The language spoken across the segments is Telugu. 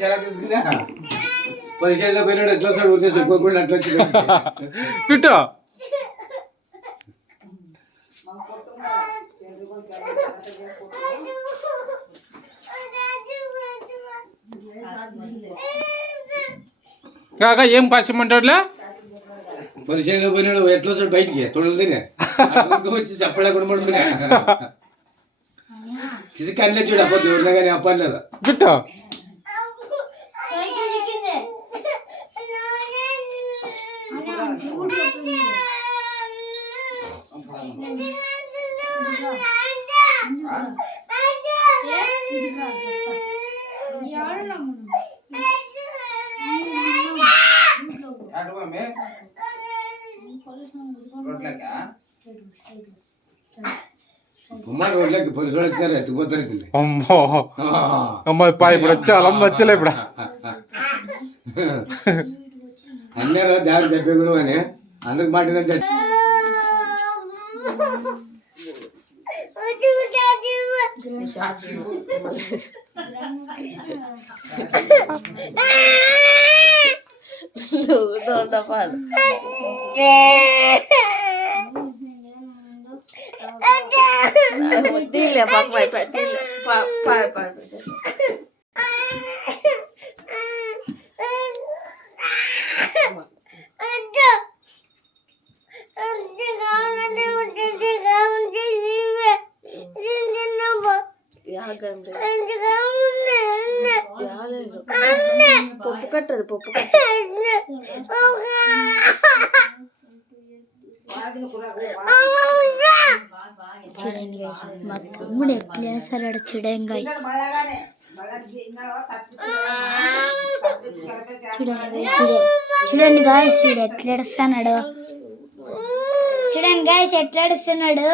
చాలా తీసుకున్నా పరిచయంలో పోయినాడు ఎట్లా వస్తాడు ఊరికే చెప్పుకోకుండా అట్లా వచ్చి పిట్టు కాక ఏం కష్టమంటాడులే పరిచయంలో పోయినాడు ఎట్లా వస్తాడు బయటికి తొడలదినే వచ్చి చెప్పలేకుండా పడుతున్నా కిసి కళ్ళే చూడు అప్ప దూరంగా కానీ అప్పలేదు పిట్టు రోడ్లకి పోలీసు వాళ్ళు వచ్చారు ఎత్తుకుపోతారు అమ్మో అమ్మాయి పా ఇప్పుడు వచ్చా అమ్మ వచ్చలే ఇప్పుడు అన్నారు దారి చెప్పేకుడు అని అందరికి మాట్లాడంటే Dile, papá, dile, papá. పప్పు కట్టదు పప్పు చూడండి గైస్ మా తమ్ముడు ఎట్లా వేస్తాడు చూడండి గైస్ చూడండి గైస్ చూడు ఎట్లా ఏడుస్తున్నాడు చూడండి గైస్ ఎట్లా ఏడుస్తున్నాడు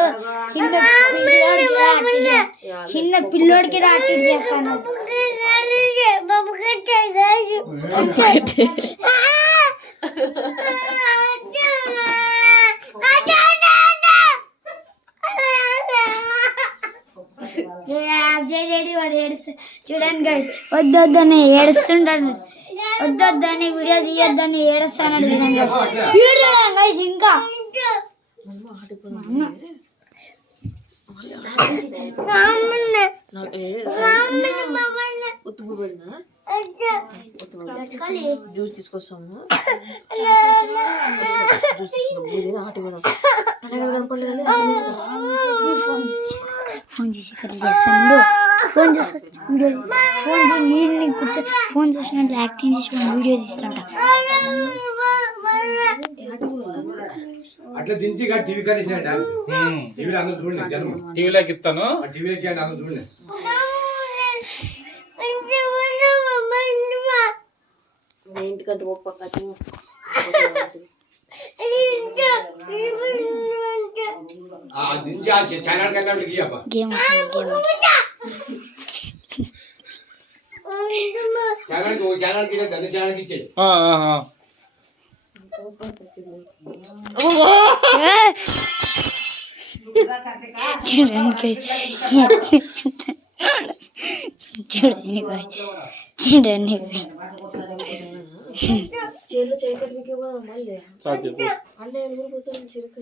చిన్న పిల్లోడికి అటు చేస్తాను వాడు ఏడుస్తా చూడండి గైస్ వద్దొద్దని ఏడుస్తుంటాడు వద్దొద్దని వీడియో తీయొద్దని ఏడుస్తాడు వీడియో గైస్ ఇంకా జ్యూస్ తీసుకొస్తాము ఫోన్ చేసి కట్ చేస్తాను ఫోన్ చూస్తా వీడియో ఫోన్ కూర్చో ఫోన్ చూసినట్టు యాక్టింగ్ చేసి వీడియో తీస్తుంటా అట్లా దించి టీవీ కలిసినట్టు టీవీలో అందరూ చూడండి జనం టీవీలోకి ఇస్తాను టీవీలోకి అందరూ చూడండి ఇంటికంటే దించి ఆ ఛానల్ కన్నప్పటికి గేమ్ ఛానల్కి అన్ని ఛానల్కి ఇచ్చేది చూడండి చూడండి చేతిలో చేయకట్టు మళ్ళీ అంటే